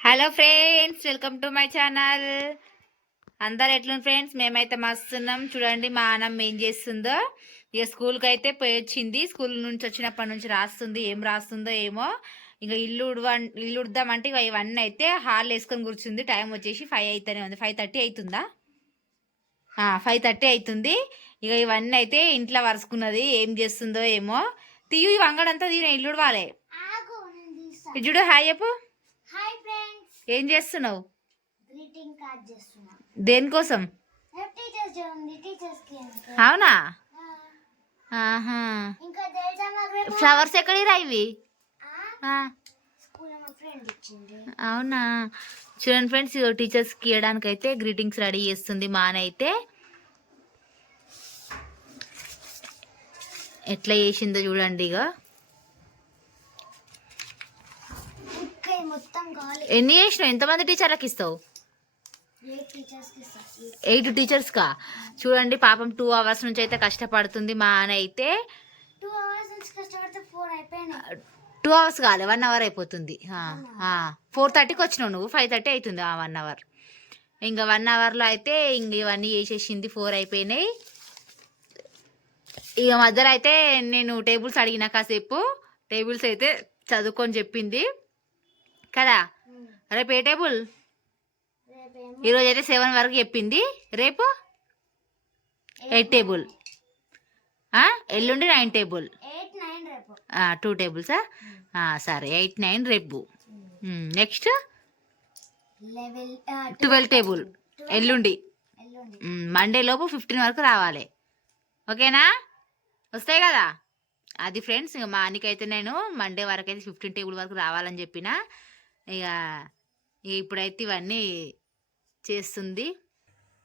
Hello friends welcome to my channel. అందరు ఎట్లుంది friends? మేమైతే మస్తున్నాం. చూడండి మా అన్నం ఏం చేస్తుందో. ఇక స్కూల్కి అయితే పోయి వచ్చింది స్కూల్ నుంచి వచ్చినప్పటి నుంచి రాస్తుంది. ఏం రాస్తుందో ఏమో. ఇక ఇల్లు ఉడవ ఇల్లు ఉడదామంటే ఇక ఇవన్నీ అయితే హాల్ వేసుకొని కూర్చుంది. టైం వచ్చేసి ఫైవ్ అయితేనే ఉంది. ఫైవ్ థర్టీ అవుతుందా ఫైవ్ థర్టీ అవుతుంది ఇక ఇవన్నీ అయితే ఇంట్లో వరుసుకున్నది. ఏం చేస్తుందో ఏమో. తీయు ఈ వంగడంతా తీయ ఇల్లు ఉడవాలి. చూడు హాయ్ చెప్పు. ఏం చేస్తున్నావు? గ్రీటింగ్ కార్డ్ చేస్తున్నా. దేనికోసం? రేపు టీచర్స్ డే ఉంది టీచర్స్కి ఎందుకు? అవునా? ఆహా. ఇంకా తెలుసా మాకు రేపు? ఫ్లవర్స్ ఎక్కడిరా ఇవి? ఆ, ఆ, స్కూల్ మా ఫ్రెండ్ ఇచ్చింది. అవునా? చూడండి ఫ్రెండ్స్ టీచర్స్కి ఇవ్వడానికి అయితే గ్రీటింగ్స్ రెడీ చేస్తుంది మాన అయితే ఎట్లా చేసిందో చూడండి ఇంకా ఎన్ని చేసినావు? ఎంతమంది టీచర్లకు ఇస్తావు? ఏ టీచర్స్కి? ఎయిట్ టీచర్స్కా చూడండి పాపం టూ అవర్స్ నుంచి అయితే కష్టపడుతుంది మా ఆయన అయితే. టూ అవర్స్ కాదు వన్ అవర్ అయిపోతుంది. ఫోర్ థర్టీకి వచ్చినావు నువ్వు ఫైవ్ థర్టీ అవుతుంది ఆ వన్ అవర్ ఇంకా వన్ అవర్లో అయితే ఇంక ఇవన్నీ చేసేసింది ఫోర్ అయిపోయినాయి. ఇక మధ్యలో అయితే నేను టేబుల్స్ అడిగిన కాసేపు టేబుల్స్ అయితే చదువుకొని చెప్పింది. కదా? రేపు ఏ టేబుల్? ఈరోజు అయితే సెవెన్ వరకు చెప్పింది. రేపు? Eight table? ఎల్లుండి నైన్ టేబుల్. టూ టేబుల్సా? సరే ఎయిట్ నైన్ రేపు. నెక్స్ట్? Twelve table. ఎల్లుండి. మండే లోపు ఫిఫ్టీన్ వరకు రావాలి. ఓకేనా? వస్తాయి కదా? అది ఫ్రెండ్స్ ఇక మా అనికైతే నేను మండే వరకు అయితే ఫిఫ్టీన్ టేబుల్ వరకు రావాలని చెప్పిన. ఇక ఇప్పుడైతే ఇవన్నీ చేస్తుంది.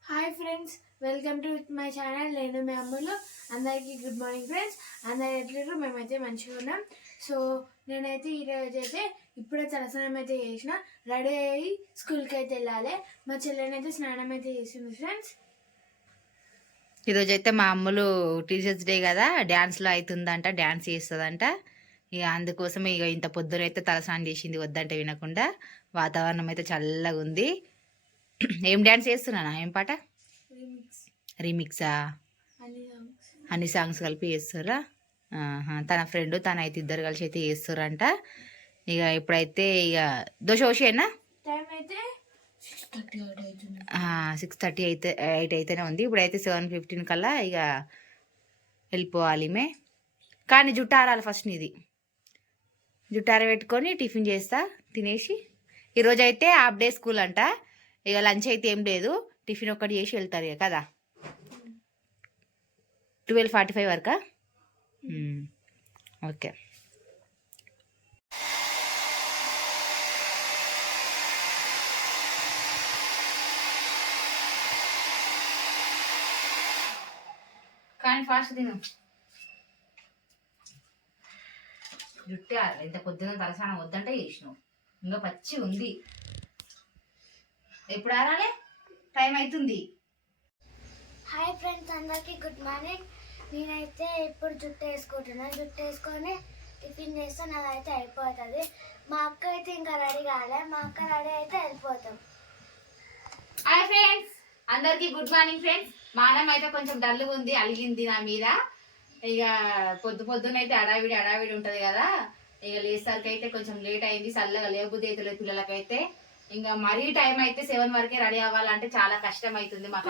Hi friends welcome to my channel. నేను మీ అమ్ములు. అందరికీ గుడ్ మార్నింగ్ ఫ్రెండ్స్. అందరు ఎట్లరు మేమైతే మంచిగా ఉన్నాం. సో నేనైతే ఈరోజు అయితే ఇప్పుడే తలస్నానం అయితే చేసిన. రెడీ అయ్యి స్కూల్కి అయితే వెళ్ళాలి. మా చెల్లెనైతే స్నానం అయితే చేసింది ఫ్రెండ్స్. ఈరోజు అయితే మా అమ్మలు టీచర్స్ డే కదా. డ్యాన్స్లో అవుతుందంట డ్యాన్స్ చేస్తుందంట. ఇక అందుకోసం ఇక ఇంత పొద్దునైతే తలస్నానం చేసింది వద్దంటే వినకుండా వాతావరణం అయితే చల్లగా ఉంది ఏం డ్యాన్స్ చేస్తున్నానా ఏం పాట? రీమిక్స్. అన్ని సాంగ్స్. కలిపి చేస్తారా ఆహా, తన ఫ్రెండ్ తన అయితే ఇద్దరు కలిసి అయితే చేస్తారంట ఇక ఇప్పుడైతే ఇక దోశ ఓషేనా సిక్స్ థర్టీ అయితే ఎయిట్ అయితేనే ఉంది. ఇప్పుడైతే సెవెన్ ఫిఫ్టీన్ కల్లా ఇక వెళ్ళిపోవాలి మే. కానీ జుట్టారాలి ఫస్ట్ నీది. జుట్టార పెట్టుకొని టిఫిన్ చేస్తా తినేసి. ఈరోజు అయితే హాఫ్ డే స్కూల్ అంట. ఇక లంచ్ అయితే ఏం లేదు. టిఫిన్ ఒక్కటి చేసి వెళ్తారు ఇక కదా? ట్వెల్వ్ ఫార్టీ ఫైవ్ వరకా. ఓకే. కానీ ఫాస్ట్ తిను. జుట్టే. ఇంత పొద్దున తలసానం వద్దంటే చేసినావు ఇంకా పచ్చి ఉంది. ఎప్పుడు ఆరాలే? టైం అవుతుంది హాయ్ ఫ్రెండ్స్ అందరికీ గుడ్ మార్నింగ్. నేనైతే ఇప్పుడు జుట్టు వేసుకుంటున్నా. జుట్టు వేసుకొని టిఫిన్ చేస్తే నాదైతే అయిపోతుంది. మా అక్క అయితే ఇంకా రెడీ కాలే. మా అక్క రెడీ అయితే వెళ్ళిపోతాం. హాయ్ ఫ్రెండ్స్ అందరికి గుడ్ మార్నింగ్ ఫ్రెండ్స్. మానం అయితే కొంచెం డల్గా ఉంది అలిగింది నా మీద. ఇక పొద్దు పొద్దున అయితే అడావిడి అడావిడి ఉంటది కదా. ఇక లేసరికి అయితే కొంచెం లేట్ అయింది చల్లగా లేబుద్ది అయితే లేదు పిల్లలకైతే. ఇంకా మరీ టైం అయితే సెవెన్ వరకే రెడీ అవ్వాలంటే చాలా కష్టం అవుతుంది మాకు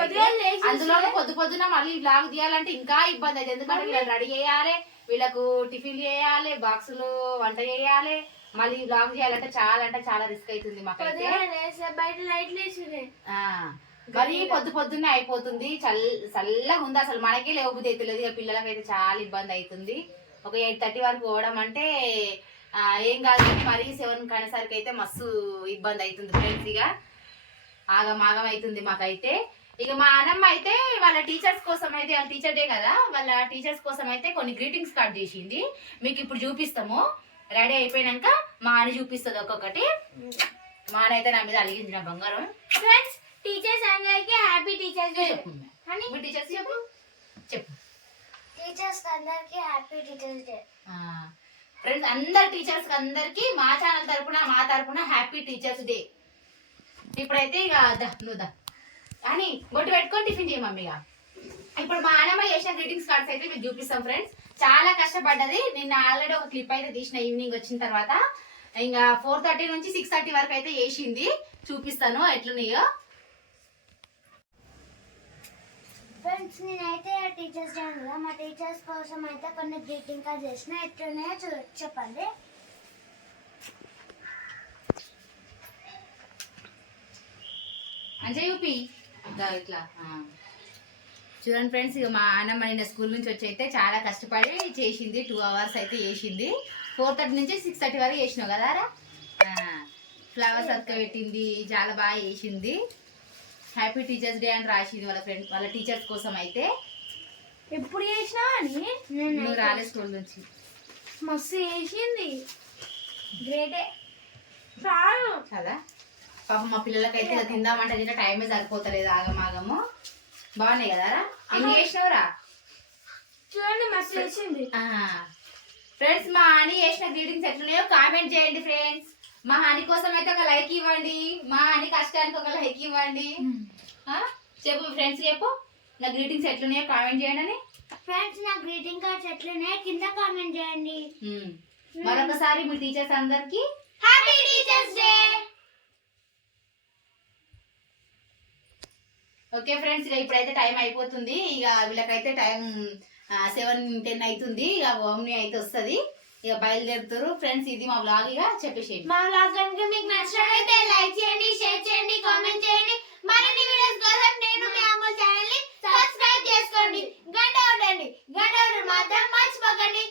అందులో పొద్దు పొద్దున మళ్ళీ బ్లాగ్ తీయాలంటే ఇంకా ఇబ్బంది అవుతుంది. ఎందుకంటే వీళ్ళు రెడీ చేయాలి వీళ్ళకు టిఫిన్ చేయాలి బాక్సులు వంట చేయాలి. మళ్ళీ బ్లాగ్ చేయాలంటే చాలా అంటే చాలా రిస్క్ అవుతుంది మాకైతే. మరీ పొద్దు పొద్దున్నే అయిపోతుంది. చల్ చల్లగా ఉంది. అసలు మనకే లేవబుద్ధి అవుతలేదు ఇక పిల్లలకైతే చాలా ఇబ్బంది అవుతుంది ఒక ఎయిట్ థర్టీ వరకు పోవడం అంటే ఏం కాదు మరీ సెవెన్ కనేసరికి అయితే మస్తు ఇబ్బంది అవుతుంది ఫ్రెండ్స్ ఇక. ఆగం ఆగం అవుతుంది మాకైతే. ఇక మా అన్నమ్మ అయితే వాళ్ళ టీచర్స్ కోసం అయితే వాళ్ళ టీచర్ డే కదా వాళ్ళ టీచర్స్ కోసం అయితే కొన్ని గ్రీటింగ్స్ కార్డ్ చేసింది మీకు ఇప్పుడు చూపిస్తాము. రెడీ అయిపోయినాక మా అని చూపిస్తుంది ఒక్కొక్కటి. మా అయితే నా మీద అలిగింది నా బంగారం. ఫ్రెండ్స్ టీచర్స్ అందరికీ హ్యాపీ టీచర్స్ డే చెప్పు అని మీ టీచర్స్ చెప్పు? చెప్పు. టీచర్స్ అందరికీ హ్యాపీ టీచర్స్ డే ఆ, ఫ్రెండ్స్ అందరు టీచర్స్ అందరికి మా ఛానల్ తరపున మా తరపున హ్యాపీ టీచర్స్ డే ఇప్పుడైతే ఇక దా నువ్వు దా. అని బొట్టు పెట్టుకొని టిఫిన్ చేయ మమ్మీగా ఇప్పుడు మా నాన్నమ్మ చేసిన గ్రీటింగ్స్ కార్డ్స్ అయితే మీకు చూపిస్తాం ఫ్రెండ్స్ చాలా కష్టపడ్డది. నిన్న ఆల్రెడీ ఒక క్లిప్ అయితే తీసిన ఈవినింగ్ వచ్చిన తర్వాత. ఇంకా ఫోర్ థర్టీ నుంచి సిక్స్ థర్టీ వరకు అయితే చేసింది. చూపిస్తాను ఎట్లున్నాయో. ఫ్రెండ్స్ నేనైతే టీచర్స్ డే కదా మా టీచర్స్ కోసం అయితే కొన్ని గ్రీటింగ్ కార్డ్ చేసిన. ఎట్లున్నాయో చూ చెప్పండి. అంజయ్ యూపి? ఇట్లా చూడండి ఫ్రెండ్స్ ఇక మా అన్న నిన్న స్కూల్ నుంచి వచ్చి అయితే చాలా కష్టపడి చేసింది. టూ అవర్స్ అయితే చేసింది. ఫోర్ థర్టీ నుంచి సిక్స్ థర్టీ వరకు చేసినావు కదా ఫ్లవర్స్ అతక పెట్టింది చాలా బాగా చేసింది. హ్యాపీ టీచర్స్ డే అని రాసింది వాళ్ళ ఫ్రెండ్ వాళ్ళ టీచర్స్ కోసం అయితే. ఎప్పుడు చేసినావా అని? నువ్వు రాలే స్కూల్ నుంచి. మస్తు చేసింది. గ్రేటే చాలు. కదా పాపం మా పిల్లలకైతే తిందామంటే ఇంకా టైమే సరిపోతలేదు ఆగమాగము బాగున్నాయి కదా రా? ఎన్ని చేసినావురా చూడండి మస్తు చేసింది. ఫ్రెండ్స్ మా హనీ చేసిన గ్రీటింగ్స్ ఎట్లున్నాయో కామెంట్ చేయండి ఫ్రెండ్స్ మా హనీ కోసం అయితే ఒక లైక్ ఇవ్వండి. మా హనీ కష్టానికి ఒక లైక్ ఇవ్వండి. ఆ? చెప్పు ఫ్రెండ్స్ చెప్పు. నా గ్రీటింగ్స్ ఎట్లున్నాయో కామెంట్ చేయండి. అని ఫ్రెండ్స్ నా గ్రీటింగ్ కార్డ్స్ ఎట్లున్నాయో కింద కామెంట్ చేయండి. ఉమ్. మరొకసారి మీ టీచర్స్ అందరికి happy teachers day okay friends ఇక ఇప్పుడైతే టైం అయిపోతుంది. ఇక వీళ్ళకైతే టైం సెవెన్ టెన్ అవుతుంది. ఇక ఓమ్ని అయితే వస్తుంది. ఇక బయలుదేరుతారు. ఫ్రెండ్స్ ఇది మా బ్లాగ్ ఇక చెప్పేసేయండి. మా బ్లాగ్ కనుక మీకు నచ్చినట్లయితే లైక్ చేయండి షేర్ చేయండి కామెంట్ చేయండి. మరిన్ని వీడియోస్ కోసం నేను మీ అమ్మ ఛానల్ని సబ్స్క్రైబ్ చేసుకోండి. గంట ఉండండి గంట మాత్రం మర్చిపోకండి.